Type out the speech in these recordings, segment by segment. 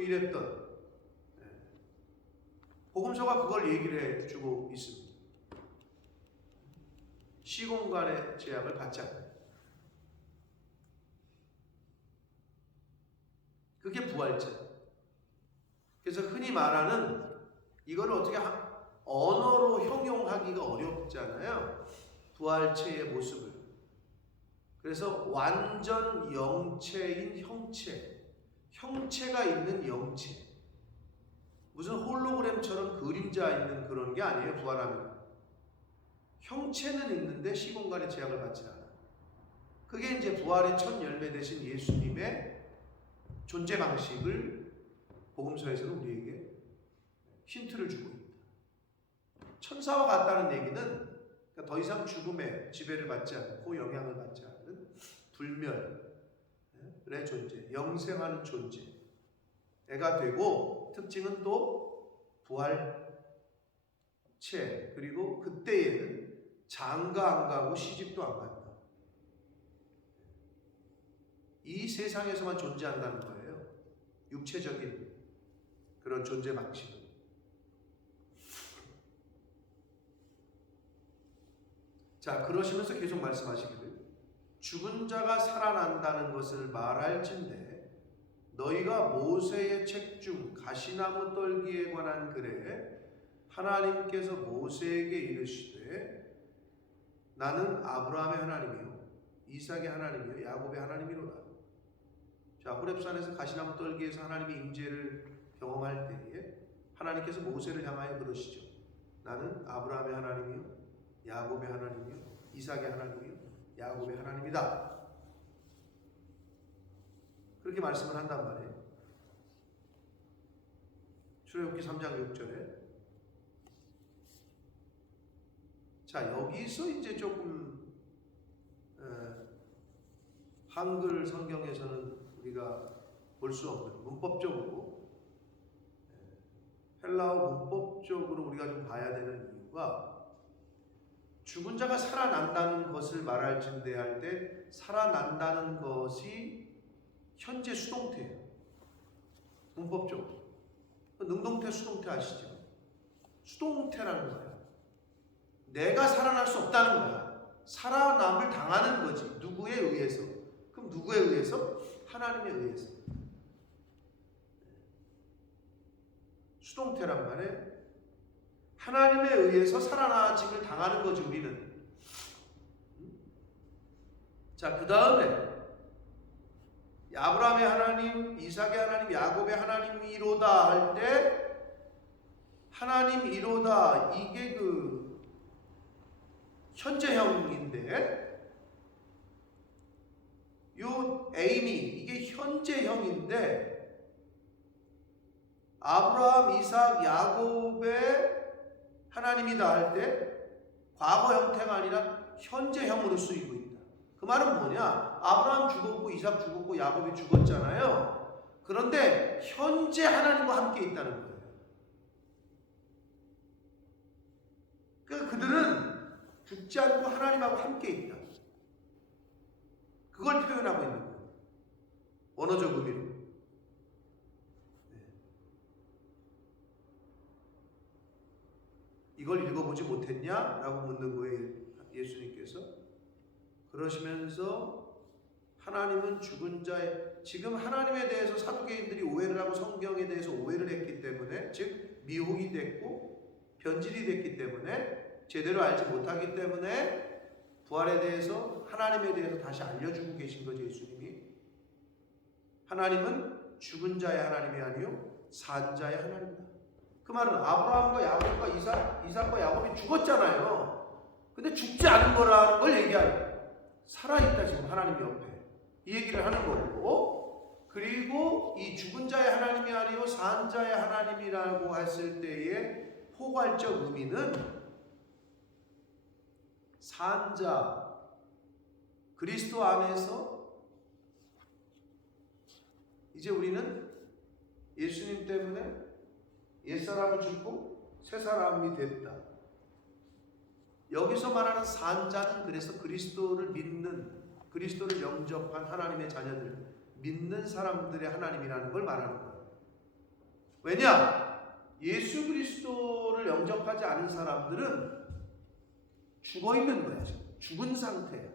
뭐 이랬던, 복음서가 그걸 얘기를 해주고 있습니다. 시공간의 제약을 받지 않는, 그게 부활체. 그래서 흔히 말하는, 이걸 어떻게 언어로 형용하기가 어렵잖아요, 부활체의 모습을. 그래서 완전 영체인 형체, 형체가 있는 영체, 무슨 홀로그램처럼 그림자 있는 그런 게 아니에요. 부활하면 형체는 있는데 시공간의 제약을 받지 않아. 그게 이제 부활의 첫 열매 되신 예수님의 존재 방식을 복음서에서는 우리에게 힌트를 주고 있다. 천사와 같다는 얘기는 더 이상 죽음의 지배를 받지 않고 영향을 받지 않는 불멸의 존재, 영생하는 존재가 되고, 특징은 또 부활체, 그리고 그때에는 장가 안 가고 시집도 안 간다. 이 세상에서만 존재한다는 거예요. 육체적인 그런 존재 방식은. 자, 그러시면서 계속 말씀하시기를, 죽은 자가 살아난다는 것을 말할진대 너희가 모세의 책 중 가시나무 떨기에 관한 글에 하나님께서 모세에게 이르시되 나는 아브라함의 하나님이요 이삭의 하나님이요 야곱의 하나님이로다. 자, 호렙산에서 가시나무 떨기에서 하나님의 임재를 경험할 때에 하나님께서 모세를 향하여 그러시죠. 나는 아브라함의 하나님이요 야곱의 하나님이요 이삭의 하나님이요 야곱의 하나님이다. 그렇게 말씀을 한단 말이에요. 출애굽기 3장 6절에. 자, 여기서 이제 조금 한글 성경에서는 우리가 볼 수 없는 문법적으로, 헬라어 문법적으로 우리가 좀 봐야 되는 이유가, 죽은 자가 살아난다는 것을 말할진대 할 때 살아난다는 것이 현재 수동태예요. 문법적으로. 능동태, 수동태 아시죠? 수동태라는 거야. 내가 살아날 수 없다는 거야. 살아남을 당하는 거지. 누구에 의해서? 그럼 누구에 의해서? 하나님에 의해서. 수동태란 말에 하나님에 의해서 살아나짐을 당하는 거지, 우리는. 자, 그 다음에 아브라함의 하나님, 이삭의 하나님, 야곱의 하나님이로다 할 때 하나님이로다, 이게 그 현재형인데, 요 에이미, 이게 현재형인데, 아브라함, 이삭, 야곱의 하나님이다 할 때 과거 형태가 아니라 현재형으로 쓰이고 있다. 그 말은 뭐냐? 아브라함 죽었고 이삭 죽었고 야곱이 죽었잖아요. 그런데 현재 하나님과 함께 있다는 거예요. 그러니까 그들은 죽지 않고 하나님하고 함께 있다. 그걸 표현하고 있는 거예요. 언어적 의미로. 이걸 읽어보지 못했냐? 라고 묻는 거예요, 예수님께서. 그러시면서 하나님은 죽은 자의, 지금 하나님에 대해서 사두개인들이 오해를 하고 성경에 대해서 오해를 했기 때문에, 즉 미혹이 됐고 변질이 됐기 때문에, 제대로 알지 못하기 때문에 부활에 대해서, 하나님에 대해서 다시 알려주고 계신 거죠, 예수님이. 하나님은 죽은 자의 하나님이 아니요 산 자의 하나님이다. 그 말은 아브라함과 야곱과 이삭과 야곱이 죽었잖아요. 근데 죽지 않은 거라는 걸 얘기하요. 살아있다, 지금 하나님 옆에. 이 얘기를 하는 거고, 그리고 이 죽은 자의 하나님이 아니요 산 자의 하나님이라고 했을 때의 포괄적 의미는, 산 자, 그리스도 안에서 이제 우리는 예수님 때문에 옛사람을 죽고 새사람이 됐다. 여기서 말하는 산자는 그래서 그리스도를 믿는, 그리스도를 영접한 하나님의 자녀들, 믿는 사람들의 하나님이라는 걸 말하는 거예요. 왜냐? 예수 그리스도를 영접하지 않은 사람들은 죽어 있는 거야. 지금. 죽은 상태야.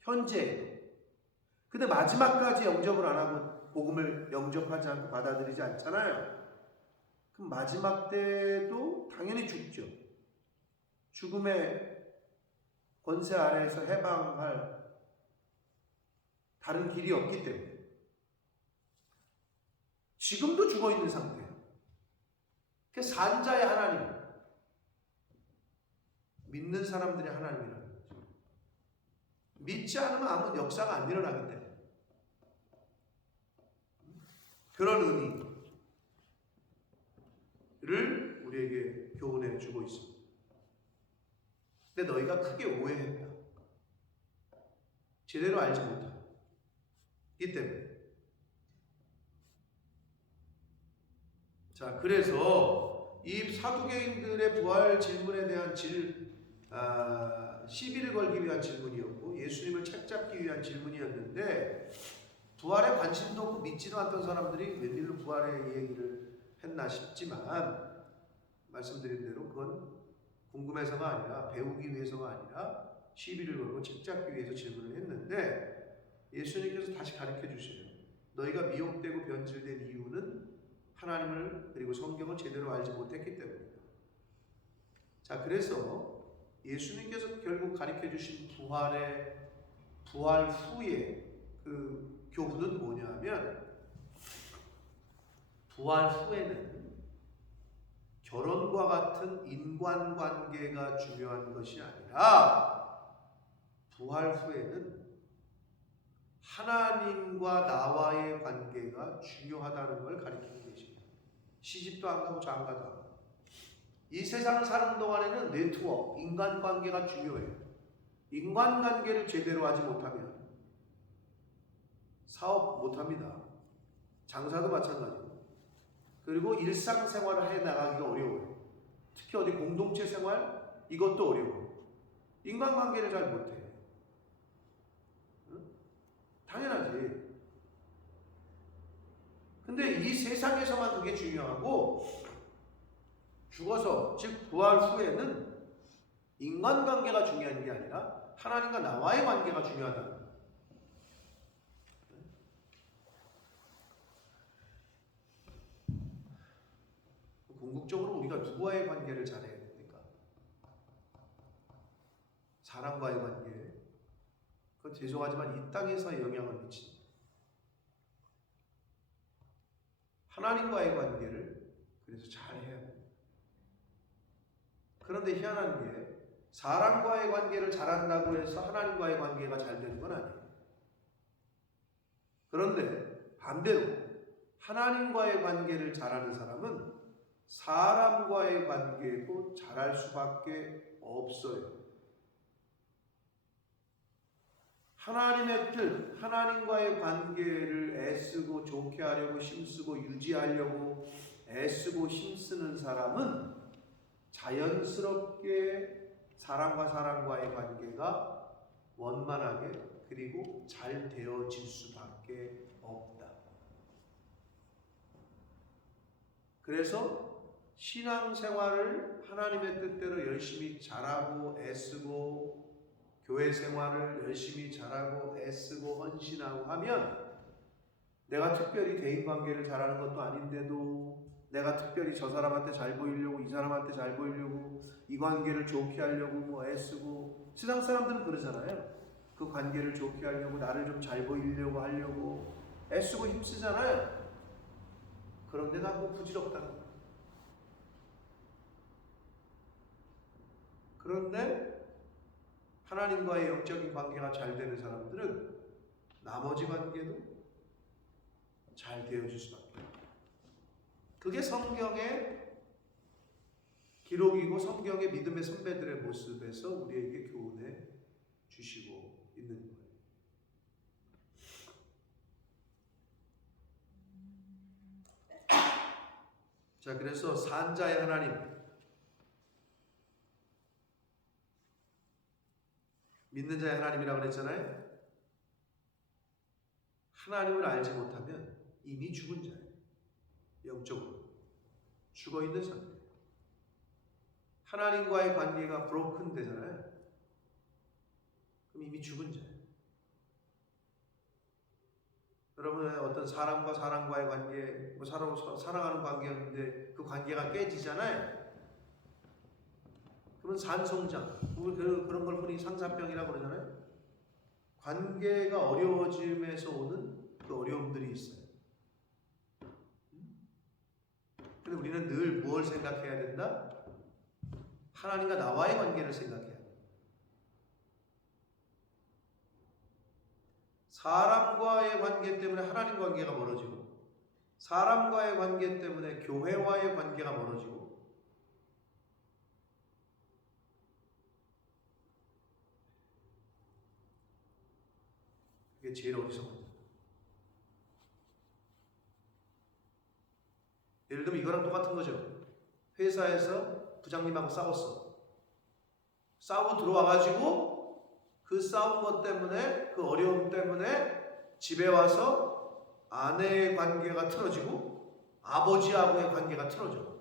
현재에도. 근데 마지막까지 영접을 안 하고 복음을 영접하지 않고 받아들이지 않잖아요. 그럼 마지막 때도 당연히 죽죠. 죽음의 권세 아래에서 해방할 다른 길이 없기 때문에 지금도 죽어 있는 상태예요. 그 산자의 하나님, 믿는 사람들의 하나님이라는 거죠. 믿지 않으면 아무 역사가 안 일어나기 때문에 그런 의미를 우리에게 교훈해 주고 있습니다. 근데 너희가 크게 오해했다. 제대로 알지 못하기 때문에. 자, 그래서 이 사두개인들의 부활 질문에 대한 시비를 걸기 위한 질문이었고 예수님을 책잡기 위한 질문이었는데 부활에 관심도 없고 믿지도 않던 사람들이 웬일로 부활의 얘기를 했나 싶지만 말씀드린 대로 그건 궁금해서가 아니라 배우기 위해서가 아니라 시비를 걸고 책잡기 위해서 질문을 했는데 예수님께서 다시 가르쳐 주세요. 너희가 미혹되고 변질된 이유는 하나님을 그리고 성경을 제대로 알지 못했기 때문이다. 자, 그래서 예수님께서 결국 가르쳐 주신 부활 후에 그 교훈은 뭐냐면 부활 후에는 결혼과 같은 인간관계가 중요한 것이 아니라 부활 후에는 하나님과 나와의 관계가 중요하다는 걸 가르치고 계십니다. 시집도 안 가고 장가도 안 가고 이 세상을 사는 동안에는 네트워크, 인간관계가 중요해요. 인간관계를 제대로 하지 못하면 사업 못합니다. 장사도 마찬가지고 그리고 일상생활을 해나가기가 어려워요. 특히 어디 공동체 생활 이것도 어려워요. 인간관계를 잘 못해요. 응? 당연하지. 근데 이 세상에서만 그게 중요하고 죽어서 즉 부활 후에는 인간관계가 중요한 게 아니라 하나님과 나와의 관계가 중요하다는 거예요. 궁극적으로 우리가 누구와의 관계를 잘해야 됩니까? 사람과의 관계. 그건 죄송하지만 이 땅에서 영향을 미칩니다. 하나님과의 관계를 그래서 잘해야 됩니다. 그런데 희한한 게 사람과의 관계를 잘한다고 해서 하나님과의 관계가 잘 되는 건 아니에요. 그런데 반대로 하나님과의 관계를 잘하는 사람은 사람과의 관계도 잘할 수밖에 없어요. 하나님의 뜻, 하나님과의 관계를 애쓰고 좋게 하려고 힘쓰고 유지하려고 애쓰고 힘쓰는 사람은 자연스럽게 사람과 사람과의 관계가 원만하게 그리고 잘 되어질 수밖에 없다. 그래서 신앙생활을 하나님의 뜻대로 열심히 잘하고 애쓰고 교회 생활을 열심히 잘하고 애쓰고 헌신하고 하면 내가 특별히 대인관계를 잘하는 것도 아닌데도 내가 특별히 저 사람한테 잘 보이려고 이 사람한테 잘 보이려고 이 관계를 좋게 하려고 뭐 애쓰고 세상 사람들은 그러잖아요. 그 관계를 좋게 하려고 나를 좀 잘 보이려고 하려고 애쓰고 힘쓰잖아요. 그런데 난 뭐 부질없다는 거예요. 그런데 하나님과의 영적인 관계가 잘 되는 사람들은 나머지 관계도 잘 되어질 수밖에 없어요. 그게 성경의 기록이고 성경의 믿음의 선배들의 모습에서 우리에게 교훈해 주시고 있는 거예요. 자, 그래서 산자의 하나님, 믿는 자의 하나님이라고 그랬잖아요. 하나님을 알지 못하면 이미 죽은 자예요. 영적으로 죽어있는 상태. 하나님과의 관계가 브로큰 되잖아요. 그럼 이미 죽은 자예요. 여러분의 어떤 사람과 사람과의 관계, 뭐 서로 사랑하는 관계였는데 그 관계가 깨지잖아요. 그러면 산송장, 그런 걸 흔히 상사병이라고 그러잖아요. 관계가 어려워짐에서 오는 그 어려움들이 있어요. 근데 우리는 늘 뭘 생각해야 된다? 하나님과 나와의 관계를 생각해야 된다. 사람과의 관계 때문에 하나님 관계가 멀어지고, 사람과의 관계 때문에 교회와의 관계가 멀어지고, 그게 제일 어리석은 거예요. 예를 들면 이거랑 똑같은 거죠. 회사에서 부장님하고 싸웠어. 싸우고 들어와가지고 그 싸운 것 때문에, 그 어려움 때문에 집에 와서 아내의 관계가 틀어지고 아버지하고의 관계가 틀어져.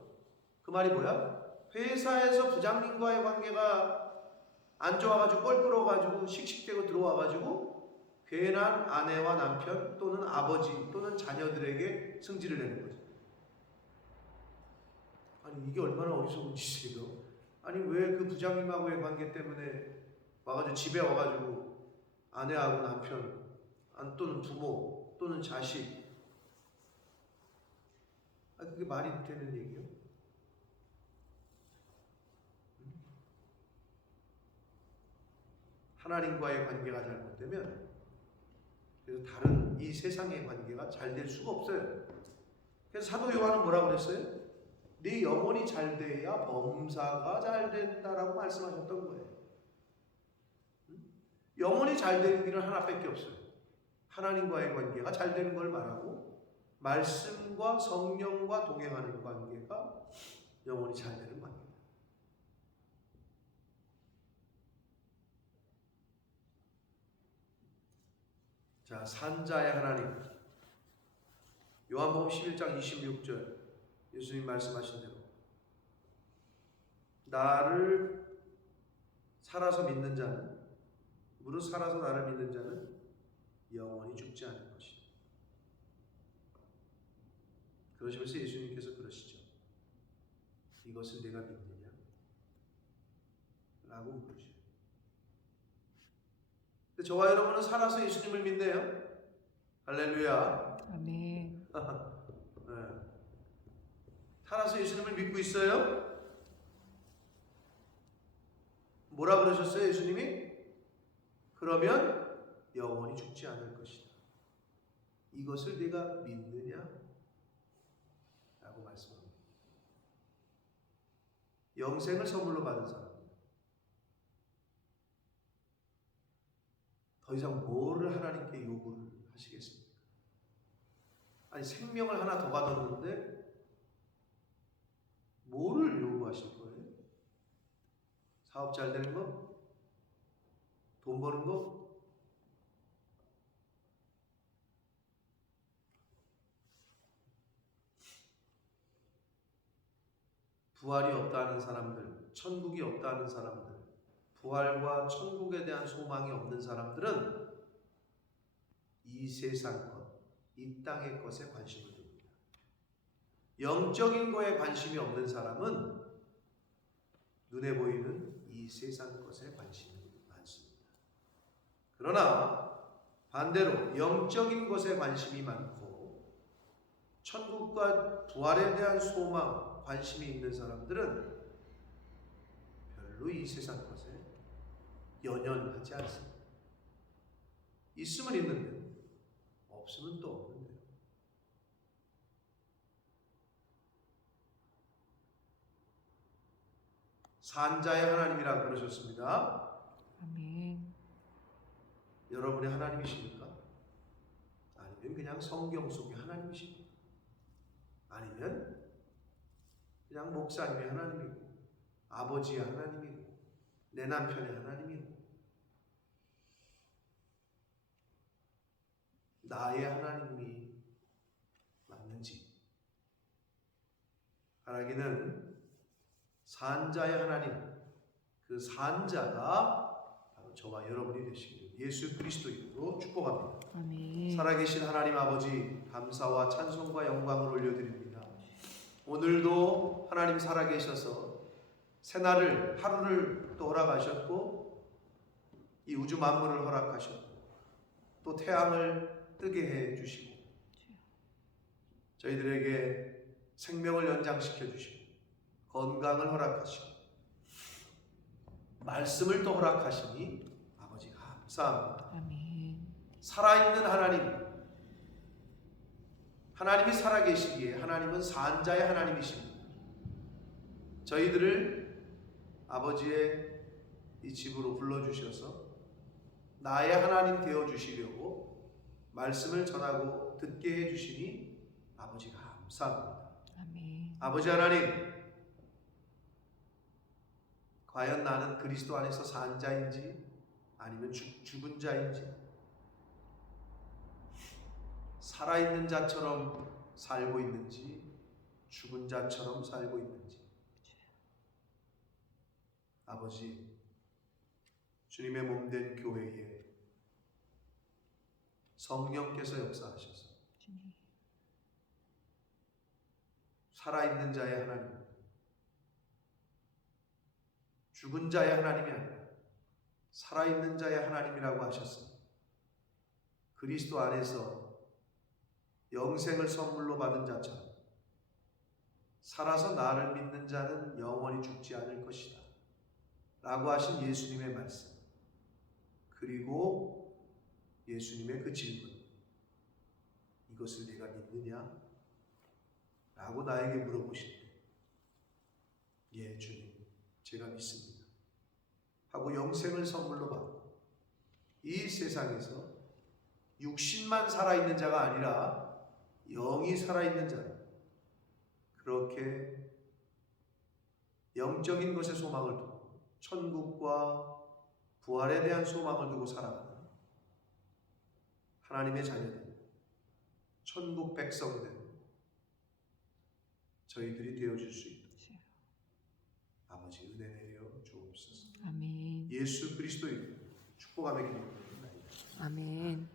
그 말이 뭐야? 회사에서 부장님과의 관계가 안 좋아가지고 껄끄러워가지고 씩씩대고 들어와가지고 괜한 아내와 남편 또는 아버지 또는 자녀들에게 승질을 내는 거지. 아니 이게 얼마나 어리석은 짓이에요. 아니 왜 그 부장님하고의 관계 때문에 와가지고 집에 와가지고 아내하고 남편 또는 부모 또는 자식, 그게 말이 되는 얘기예요? 하나님과의 관계가 잘못되면 그래서 다른 이 세상의 관계가 잘 될 수가 없어요. 그래서 사도 요한은 뭐라고 그랬어요? 네 영혼이 잘 돼야 범사가 잘 된다라고 말씀하셨던 거예요. 영혼이 잘 되는 길은 하나밖에 없어요. 하나님과의 관계가 잘 되는 걸 말하고 말씀과 성령과 동행하는 관계가 영혼이 잘 되는 관계입니다. 자, 산자의 하나님. 요한복음 11장 26절 예수님 말씀하신 대로 나를 살아서 믿는 자는, 무릇 살아서 나를 믿는 자는 영원히 죽지 않을 것이다. 그러시면서 예수님께서 그러시죠. 이것을 내가 믿느냐? 라고 물으셔요. 근데 저와 여러분은 살아서 예수님을 믿네요. 할렐루야. 아멘. 네. 살아서 예수님을 믿고 있어요? 뭐라 그러셨어요, 예수님이? 그러면 영원히 죽지 않을 것이다. 이것을 네가 믿느냐? 라고 말씀합니다. 영생을 선물로 받은 사람. 더 이상 뭐를 하나님께 요구를 하시겠습니까? 아니 생명을 하나 더 받았는데 뭐를 요구하실 거예요? 사업 잘 되는 거? 돈 버는 거? 부활이 없다는 사람들, 천국이 없다는 사람들, 부활과 천국에 대한 소망이 없는 사람들은 이 세상 것, 이 땅의 것에 관심을 둡니다. 영적인 거에 관심이 없는 사람은 눈에 보이는 이 세상 것에 관심이 많습니다. 그러나 반대로 영적인 것에 관심이 많고 천국과 부활에 대한 소망, 관심이 있는 사람들은 별로 이 세상 것에 연연하지 않습니다. 있으면 있는데 없으면 또 없는데요. 산자의 하나님이라고 그러셨습니다. 아멘. 여러분의 하나님이십니까? 아니면 그냥 성경 속의 하나님이십니까? 아니면 그냥 목사님의 하나님이고 아버지의 하나님이고 내 남편의 하나님이고 나의 하나님이 맞는지 바라기는 산자의 하나님, 그 산자가 바로 저와 여러분이 되시기를 예수 그리스도 이름으로 축복합니다. 아멘. 살아계신 하나님 아버지, 감사와 찬송과 영광을 올려드립니다. 오늘도 하나님 살아계셔서 새날을, 하루를 또 허락하셨고 이 우주 만물을 허락하셨고 또 태양을 뜨게 해주시고 저희들에게 생명을 연장시켜 주시고 건강을 허락하시고 말씀을 또 허락하시니 아버지 감사합니다. 아멘. 살아있는 하나님, 하나님이 살아계시기에 하나님은 산자의 하나님이십니다. 저희들을 아버지의 이 집으로 불러주셔서 나의 하나님 되어주시려고 말씀을 전하고 듣게 해주시니 아버지 감사합니다. 아멘. 아버지 하나님, 과연 나는 그리스도 안에서 산 자인지 아니면 죽은 자인지 살아있는 자처럼 살고 있는지 죽은 자처럼 살고 있는지 아버지, 주님의 몸된 교회에 성령께서 역사하셔서 주님. 살아있는 자의 하나님, 죽은 자의 하나님이 아니라 살아있는 자의 하나님이라고 하셨습니다. 그리스도 안에서 영생을 선물로 받은 자처럼 살아서 나를 믿는 자는 영원히 죽지 않을 것이다 라고 하신 예수님의 말씀, 그리고 예수님의 그 질문, 이것을 네가 믿느냐? 라고 나에게 물어보실 때 예 주님, 제가 믿습니다 하고 영생을 선물로 받고 이 세상에서 육신만 살아있는 자가 아니라 영이 살아있는 자, 그렇게 영적인 것에 소망을 두고 천국과 부활에 대한 소망을 두고 살아가는 하나님의 자녀들, 천국 백성들 저희들이 되어줄 수 있도록 아버지 은혜 내려 주옵소서. 아멘. 예수 그리스도 이름으로 축복하며 기도드립니다. 아멘.